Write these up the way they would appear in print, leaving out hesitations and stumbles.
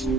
Hello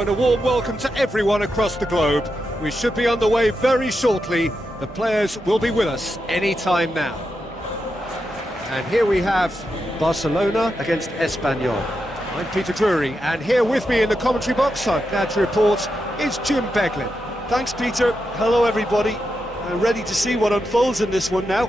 and a warm welcome to everyone across the globe. We should be underway very shortly. The players will be with us any time now. And here we have Barcelona against Espanyol. I'm Peter Drury, and here with me in the commentary box, I'm glad to report, is Jim Beglin. Thanks, Peter. Hello, everybody. I'm ready to see what unfolds in this one now.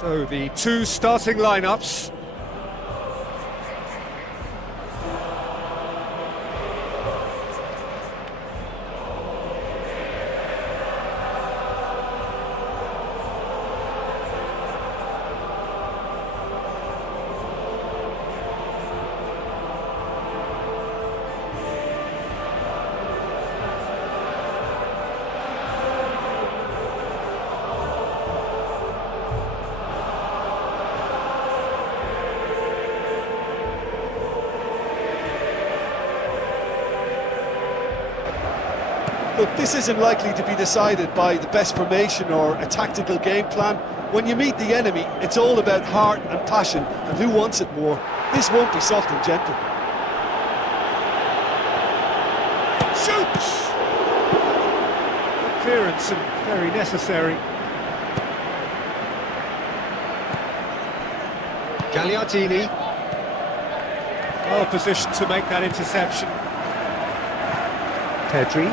So the two starting lineups. Look, this isn't likely to be decided by the best formation or a tactical game plan. When you meet the enemy, it's all about heart and passion and who wants it more. This won't be soft and gentle. Shoots! Good clearance and very necessary. Gagliardini. Well positioned to make that interception. Pedri.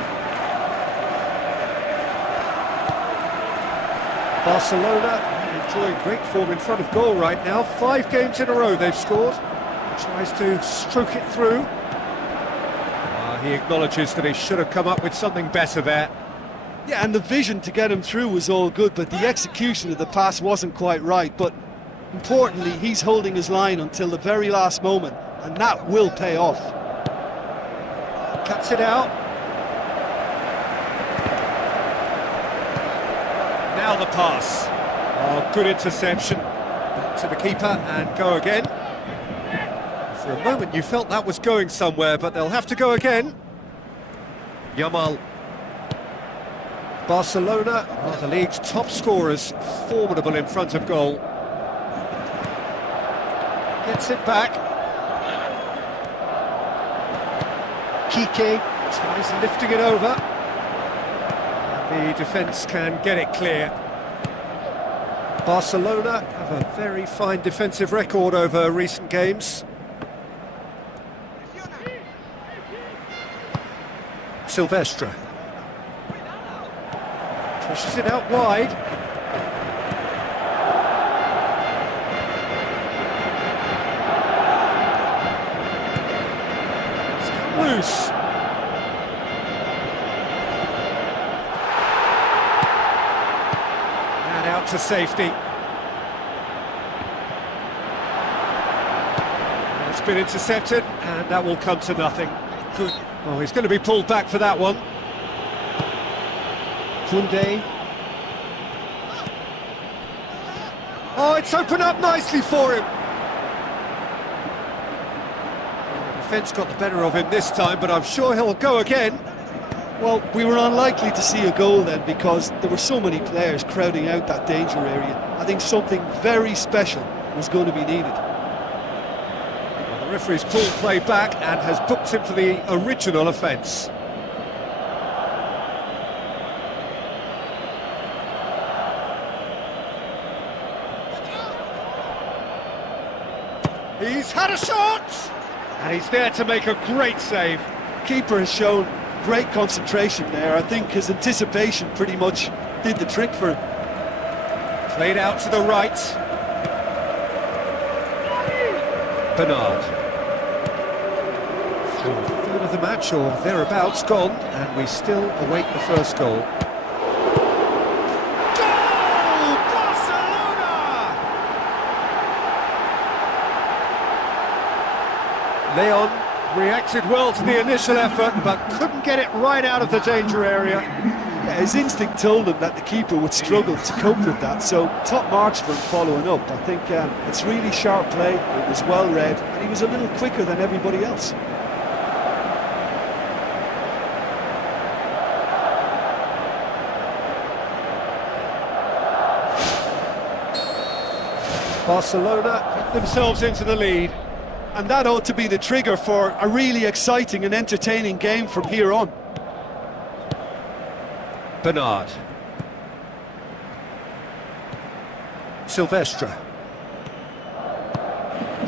Barcelona enjoying great form in front of goal right now. 5 games in a row they've scored. Tries to stroke it through. He acknowledges that he should have come up with something better there. Yeah, and the vision to get him through was all good, but the execution of the pass wasn't quite right. But importantly, he's holding his line until the very last moment, and that will pay off. Cuts it out. Now the pass. Oh, good interception. Back to the keeper and go again. For a moment you felt that was going somewhere, but they'll have to go again. Yamal. Barcelona are the league's top scorers, formidable in front of goal. Gets it back. Kike tries lifting it over. The defence can get it clear. Barcelona have a very fine defensive record over recent games. Sylvestre. Pushes it out wide. It's come loose. Out to safety. It's been intercepted, and that will come to nothing. Good. Oh, he's going to be pulled back for that one. Koundé. Oh, it's opened up nicely for him. The defence got the better of him this time, but I'm sure he'll go again. Well, we were unlikely to see a goal then because there were so many players crowding out that danger area. I think something very special was going to be needed. Well, the referee's pulled play back and has booked him for the original offence. He's had a shot! And he's there to make a great save. Keeper has shown great concentration there. I think his anticipation pretty much did the trick for him. Played out to the right. Bernard. So a third of the match or thereabouts gone, and we still await the first goal. Goal! Barcelona! Leon reacted well to the initial effort, but couldn't get it right out of the danger area. Yeah, his instinct told him that the keeper would struggle to cope with that, so top marks for him following up. I think it's really sharp play, it was well read, and he was a little quicker than everybody else. Barcelona put themselves into the lead. And that ought to be the trigger for a really exciting and entertaining game from here on. Bernard. Sylvestre.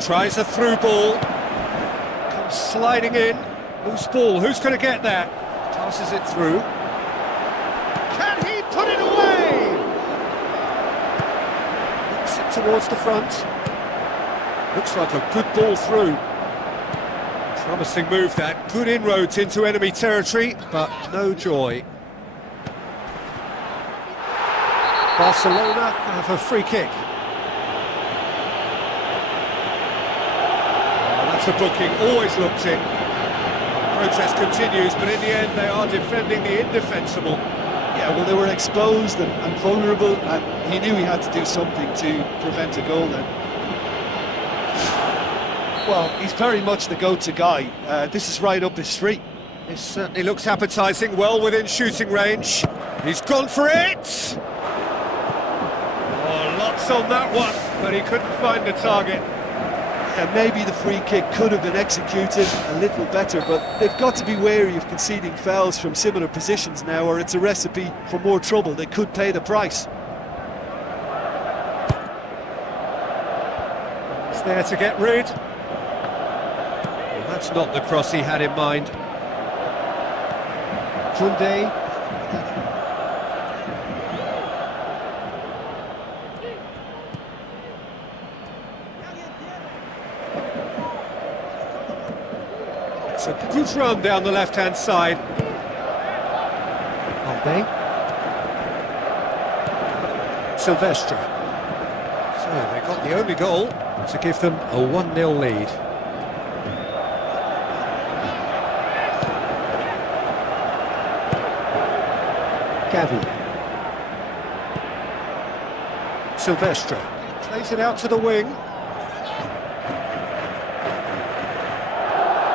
Tries a through ball. Comes sliding in. Loose ball. Who's going to get that? Passes it through. Can he put it away? Looks it towards the front. Looks like a good ball through. Promising move that. Good inroads into enemy territory, but no joy. Barcelona have a free kick. Oh, that's a booking, always looked in. Protest continues, but in the end they are defending the indefensible. Yeah, well, they were exposed and vulnerable, and he knew he had to do something to prevent a goal then. Well, he's very much the go-to guy. This is right up his street. This certainly looks appetising, well within shooting range. He's gone for it! Oh, lots on that one, but he couldn't find the target. Yeah, maybe the free kick could have been executed a little better, but they've got to be wary of conceding fouls from similar positions now, or it's a recipe for more trouble. They could pay the price. He's there to get rid. That's not the cross he had in mind. Kunde. It's a good run down the left-hand side. Kunde. Sylvestre. So they got the only goal to give them a 1-0 lead. Kasih. Sylvestre plays it out to the wing.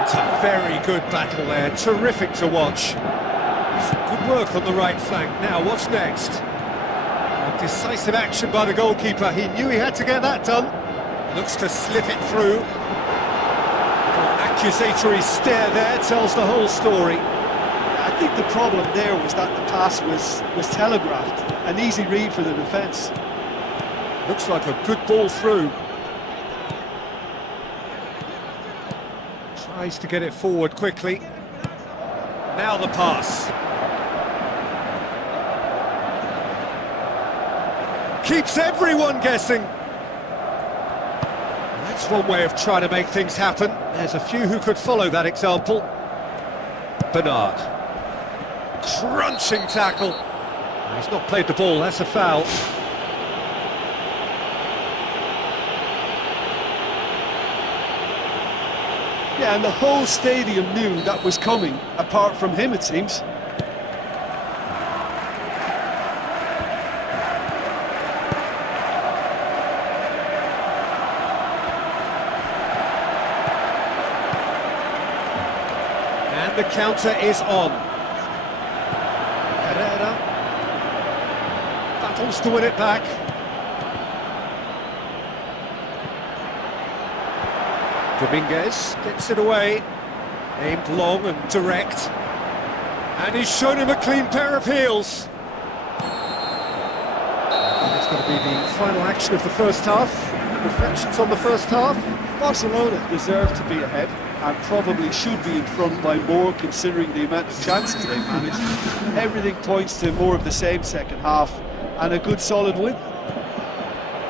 It's a very good battle there, terrific to watch. Some good work on the right flank. Now, what's next? A decisive action by the goalkeeper. He knew he had to get that done. Looks to slip it through. Little accusatory stare there tells the whole story. I think the problem there was that the pass was telegraphed, an easy read for the defence. Looks like a good ball through. Tries to get it forward quickly. Now the pass. Keeps everyone guessing. That's one way of trying to make things happen. There's a few who could follow that example. Bernard. Crunching tackle. He's not played the ball, that's a foul. Yeah, and the whole stadium knew that was coming, apart from him, it seems. And the counter is on. Battles to win it back. Dominguez gets it away, aimed long and direct, and he's shown him a clean pair of heels. And it's going to be the final action of the first half. Reflections on the first half. Barcelona deserve to be ahead and probably should be in front by more considering the amount of chances they've managed. Everything points to more of the same second half and a good solid win.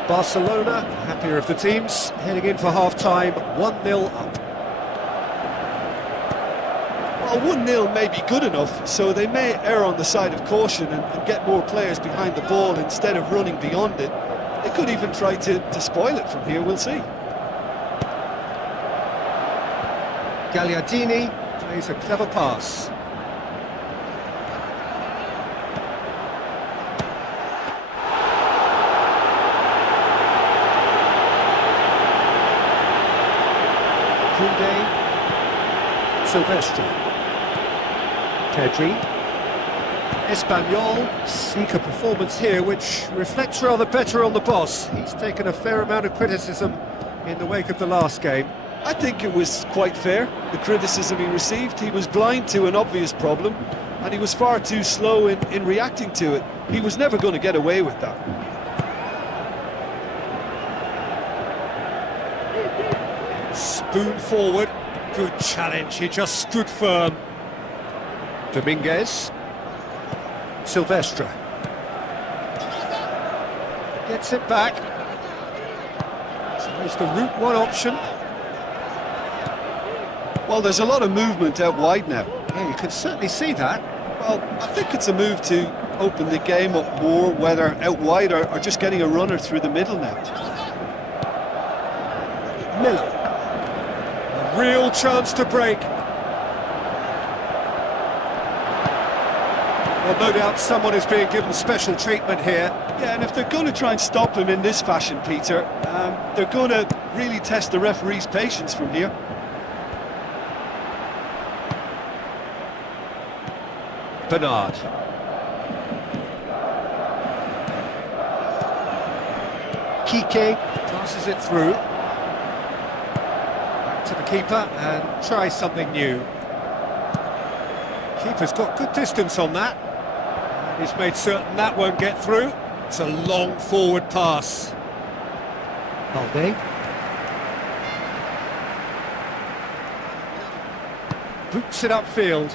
Barcelona, happier of the teams, heading in for half-time, 1-0 up. Well, 1-0 may be good enough, so they may err on the side of caution and get more players behind the ball instead of running beyond it. They could even try to spoil it from here, we'll see. Gagliardini plays a clever pass. Sylvestre. Pedri. Espanyol seek a performance here which reflects rather better on the boss. He's taken a fair amount of criticism in the wake of the last game. I think it was quite fair, the criticism he received. He was blind to an obvious problem and he was far too slow in reacting to it. He was never going to get away with that. Spoon forward, good challenge, he just stood firm. Dominguez. Sylvestre. Gets it back. Tries the route one option. Well, there's a lot of movement out wide now. Yeah, you can certainly see that. Well, I think it's a move to open the game up more, whether out wide or just getting a runner through the middle now. Miller. A real chance to break. Well, no doubt someone is being given special treatment here. Yeah, and if they're going to try and stop him in this fashion, Peter, they're going to really test the referee's patience from here. Bernard. Kike passes it through. Back to the keeper and tries something new. Keeper's got good distance on that. And he's made certain that won't get through. It's a long forward pass. Balde. Boots it upfield.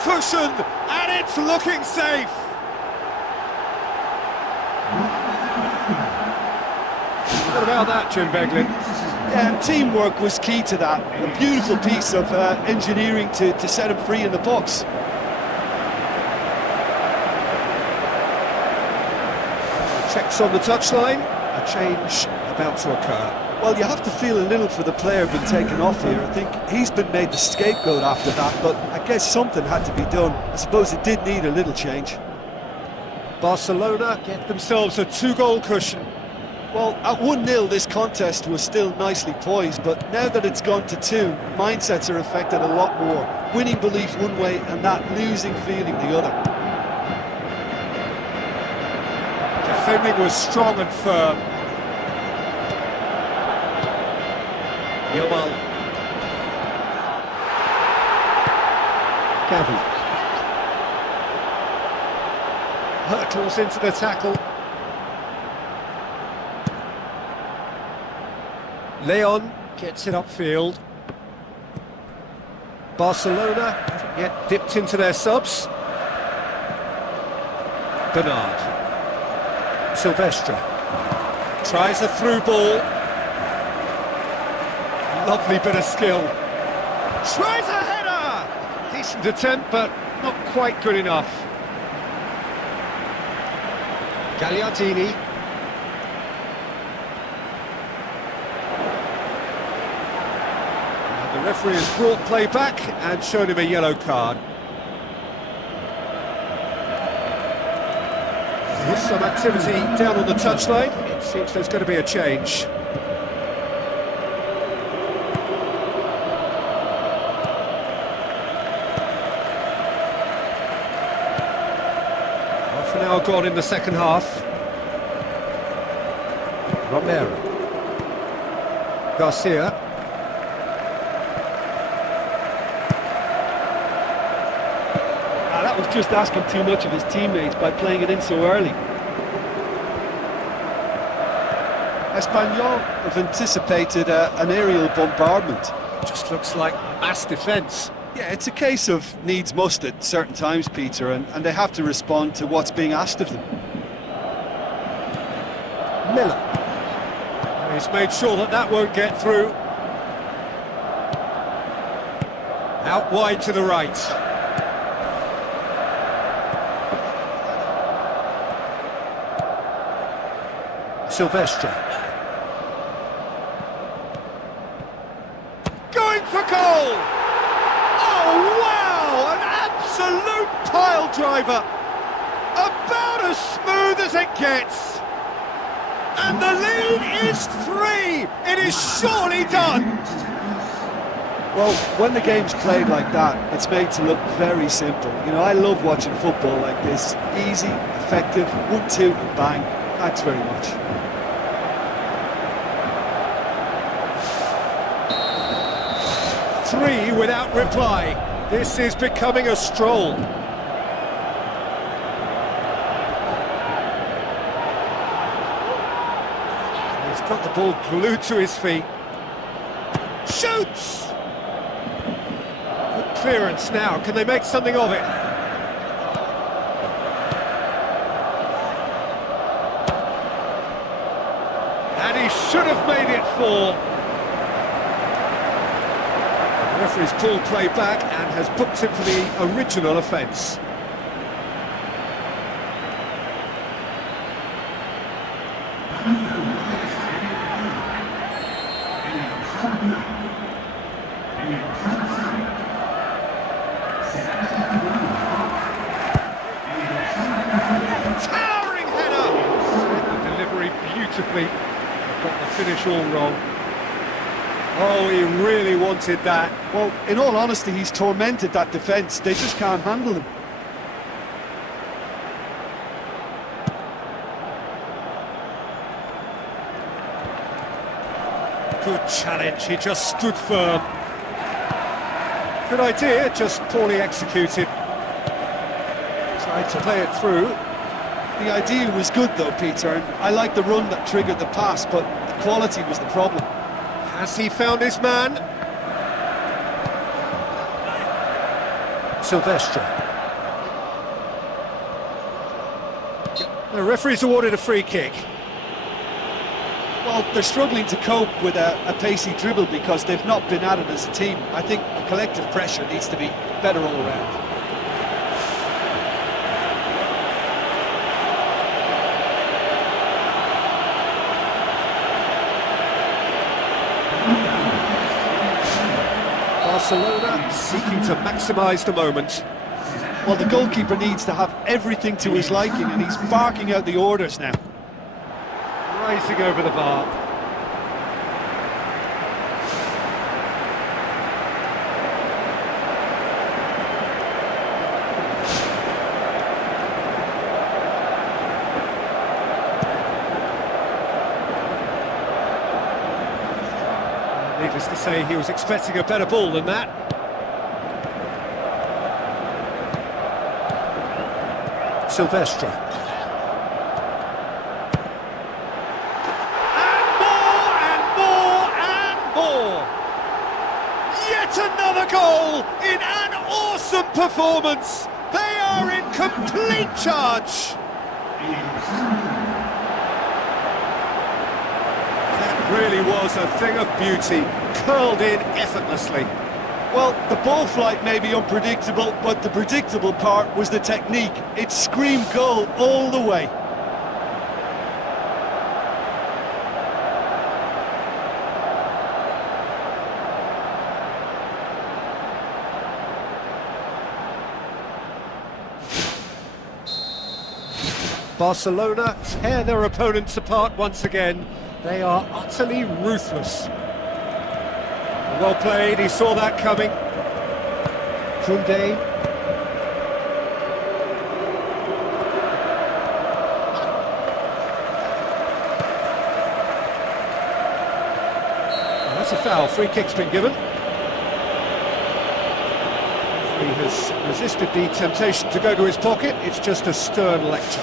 Cushion, and it's looking safe. What about that, Jim Beglin? Yeah, and teamwork was key to that. A beautiful piece of engineering to set him free in the box. Checks on the touchline, a change about to occur. Well, you have to feel a little for the player being taken off here. I think he's been made the scapegoat after that, but I guess something had to be done. I suppose it did need a little change. Barcelona get themselves a two-goal cushion. Well, at 1-0 this contest was still nicely poised, but now that it's gone to 2, mindsets are affected a lot more. Winning belief one way and that losing feeling the other. Defending was strong and firm. Yamal. Kasih. Hurtles into the tackle. Leon gets it upfield. Barcelona haven't yet dipped into their subs. Bernard. Sylvestre. Tries a through ball. Lovely bit of skill. Tries a header! Decent attempt, but not quite good enough. Gagliardini. And the referee has brought play back and shown him a yellow card. There's some activity down on the touchline. It seems there's going to be a change. Now gone in the second half. Romero. Garcia. That was just asking too much of his teammates by playing it in so early. Espanyol have anticipated an aerial bombardment. Just looks like mass defence. Yeah, it's a case of needs must at certain times, Peter, and they have to respond to what's being asked of them. Miller. He's made sure that that won't get through. Out wide to the right. Sylvestre. Going for goal! Oh, wow! An absolute pile driver! About as smooth as it gets! And the lead is 3! It is surely done! Well, when the game's played like that, it's made to look very simple. You know, I love watching football like this. Easy, effective, 1-2 and bang. Thanks very much. Three without reply. This is becoming a stroll. He's got the ball glued to his feet. Shoots! Good clearance now. Can they make something of it? And he should have made it 4. The referee's pulled play back and has booked him for the original offence. Towering header! The delivery beautifully. Got the finish all wrong. Oh, he really wanted that. Well, in all honesty, he's tormented that defence. They just can't handle him. Good challenge, he just stood firm. Good idea, just poorly executed. Tried to play it through. The idea was good though, Peter, and I like the run that triggered the pass, but the quality was the problem. Has he found his man? Sylvestre. The referee's awarded a free kick. Well, they're struggling to cope with a pacey dribble because they've not been at it as a team. I think the collective pressure needs to be better all around. Barcelona seeking to maximise the moment. Well, the goalkeeper needs to have everything to his liking, and he's barking out the orders now. Rising over the bar. Needless to say, he was expecting a better ball than that. Sylvestre. Yet another goal in an awesome performance. They are in complete charge. That really was a thing of beauty, curled in effortlessly. Well, the ball flight may be unpredictable, but the predictable part was the technique. It screamed goal all the way. Barcelona tear their opponents apart once again. They are utterly ruthless. Well played, he saw that coming. Koundé. That's a foul, free kick's been given. Free He has resisted the temptation to go to his pocket. It's just a stern lecture.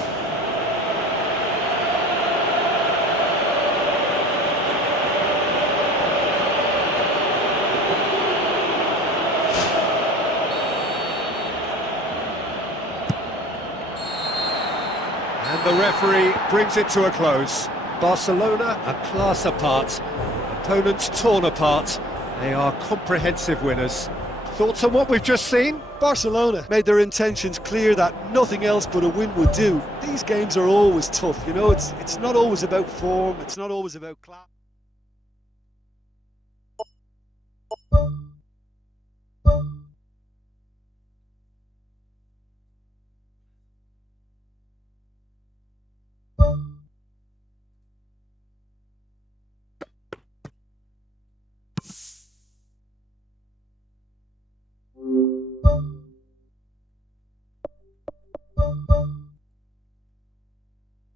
And the referee brings it to a close. Barcelona a class apart, opponents torn apart. They are comprehensive winners. Thoughts on what we've just seen? Barcelona made their intentions clear that nothing else but a win would do. These games are always tough, you know, it's not always about form, it's not always about class.